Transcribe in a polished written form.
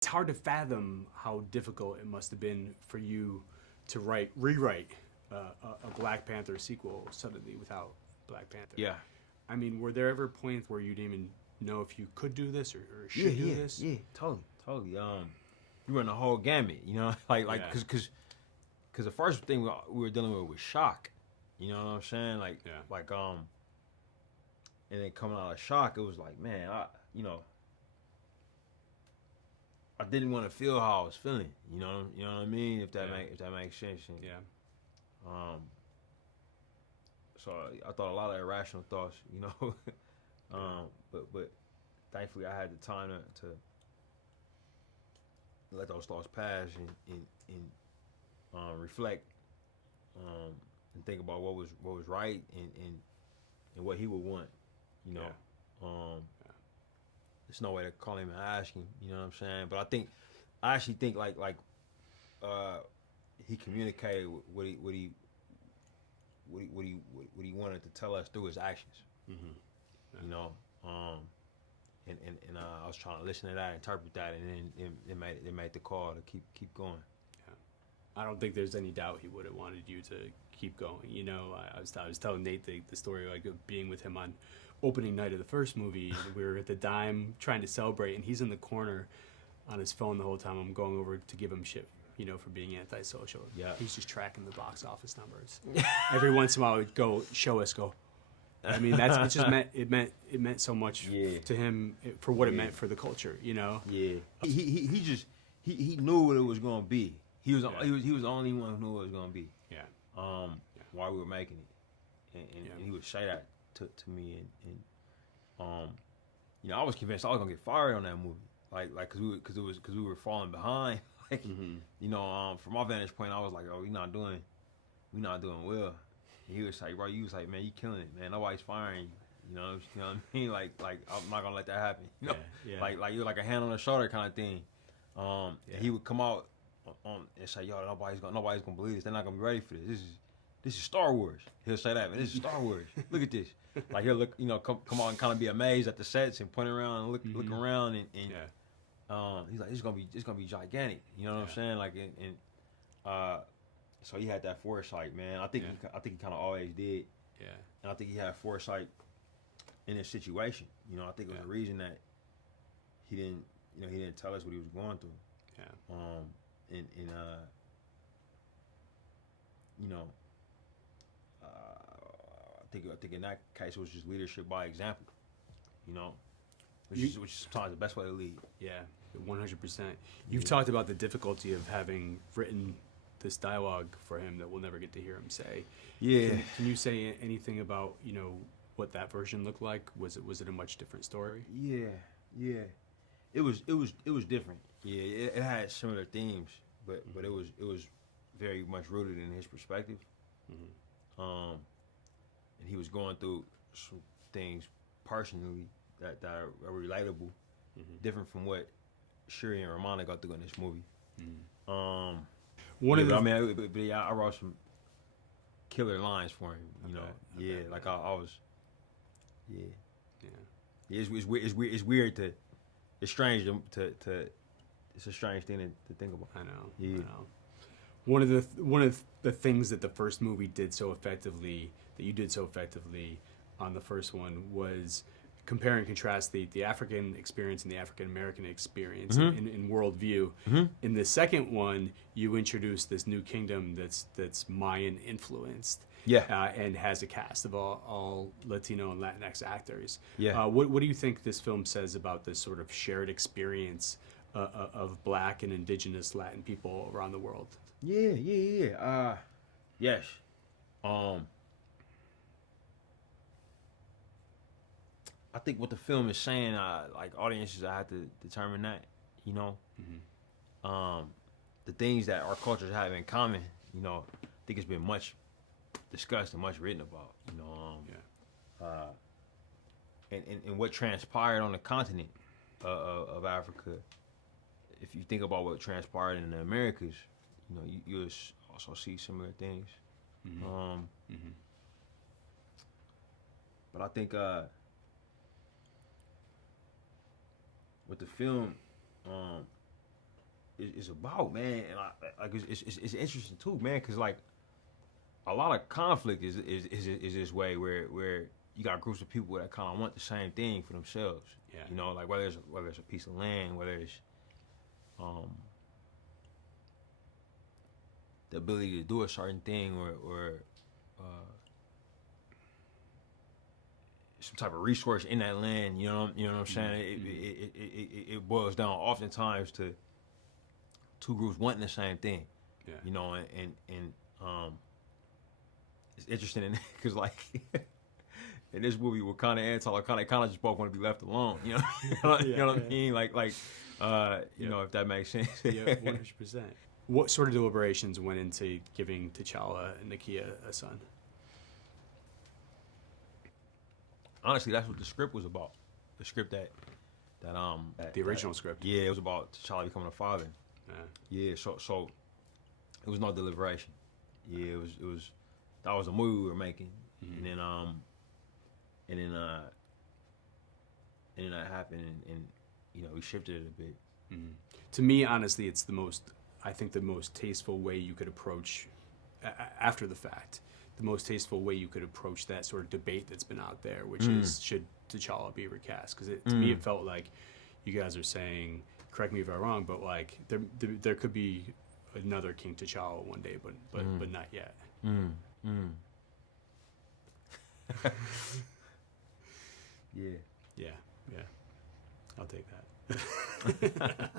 It's hard to fathom how difficult it must have been for you to rewrite a Black Panther sequel suddenly without Black Panther. Yeah. I mean, were there ever points where you didn't even know if you could do this or Yeah, should do yeah, this? yeah, totally. You run the whole gamut, you know, like, Yeah. cause the first thing we were dealing with was shock, you know what I'm saying? Yeah. And then coming out of shock, it was like, man, I didn't want to feel how I was feeling, you know what I mean? If that makes sense. And, Yeah. So I thought a lot of irrational thoughts, you know, but thankfully I had the time to let those thoughts pass and reflect and think about what was right and what he would want, you know. Yeah. There's no way to call him and ask him, you know what I'm saying? But I actually think like he communicated what he wanted to tell us through his actions. Mm-hmm. Yeah. You know, and I was trying to listen to that, interpret that, and then it made the call to keep going. I don't think there's any doubt he would have wanted you to keep going. You know, I was telling Nate the story like of being with him on opening night of the first movie. And we were at the dime trying to celebrate, and he's in the corner on his phone the whole time. I'm going over to give him shit, you know, for being antisocial. Yeah. He's just tracking the box office numbers. Every once in a while, he'd go show us. I mean, it just meant so much to him for what it meant for the culture, you know. Yeah. He knew what it was gonna be. He was the only one who knew what it was gonna be. Yeah. While we were making it, and he would say that to me, and you know, I was convinced I was gonna get fired on that movie, like because we were falling behind. Like, you know, from my vantage point, I was like, oh, we're not doing well. And he was like, bro, you was like, man, you killing it, man. Nobody's firing you. You know what I mean? Like I'm not gonna let that happen. You know? Yeah. Like you're like a hand on the shoulder kind of thing. And he would come out and say, yo, nobody's gonna believe this. They're not gonna be ready for this. This is Star Wars. He'll say that, man. This is Star Wars. Look at this. Like he'll look, you know, come out and kind of be amazed at the sets and point around and look around and he's like, it's gonna be gigantic. You know what I'm saying? Like so he had that foresight, man. I think he kind of always did. Yeah. And I think he had foresight in this situation. You know, I think it was the reason that he didn't tell us what he was going through. Yeah. You know, I think in that case it was just leadership by example. You know, which is sometimes the best way to lead. Yeah, 100%. You've talked about the difficulty of having written this dialogue for him that we'll never get to hear him say. Yeah. Can you say anything about, you know, what that version looked like? Was it a much different story? Yeah. It was different. Yeah, it had similar themes, but it was very much rooted in his perspective. And he was going through some things personally that are relatable, different from what Shuri and Ramona go through in this movie. I wrote some killer lines for him. You know, like I was. It's weird to. It's strange to. It's a strange thing to think about. I know. Yeah. I know. One of the things that the first movie did so effectively, that you did so effectively on the first one, was compare and contrast the African experience and the African American experience in worldview. In the second one, you introduced this new kingdom that's Mayan influenced. Yeah. And has a cast of all Latino and Latinx actors. Yeah. What do you think this film says about this sort of shared experience of Black and Indigenous Latin people around the world? Yeah. Yes. I think what the film is saying, like audiences, I have to determine that. You know, the things that our cultures have in common. You know, I think it's been much discussed and much written about. You know, and what transpired on the continent of Africa. If you think about what transpired in the Americas, you know, you'll also see similar things. But I think with the film, is about, man. And like it's interesting too, man, because like a lot of conflict is this way where you got groups of people that kind of want the same thing for themselves. Yeah. You know, like whether it's a piece of land, whether it's the ability to do a certain thing, or some type of resource in that land. You know what I'm saying? It boils down oftentimes to two groups wanting the same thing. Yeah. You know, and it's interesting because like in this movie, Wakanda and Tyler kind of just both want to be left alone. You know, you know what I mean? Like you know, if that makes sense. Yeah, 100%. What sort of deliberations went into giving T'Challa and Nakia a son? Honestly, that's what the script was about. The script that The original script. Yeah, it was about T'Challa becoming a father. Yeah. Yeah, so it was no deliberation. Yeah, it was that was a movie we were making, and then that happened, and you know, we shifted it a bit. Mm-hmm. To me, honestly, it's the most tasteful way you could approach after the fact. The most tasteful way you could approach that sort of debate that's been out there, which is, should T'Challa be recast? Because to me, it felt like you guys are saying, correct me if I'm wrong, but like there could be another King T'Challa one day, but not yet. Yeah. Yeah. I'll take that.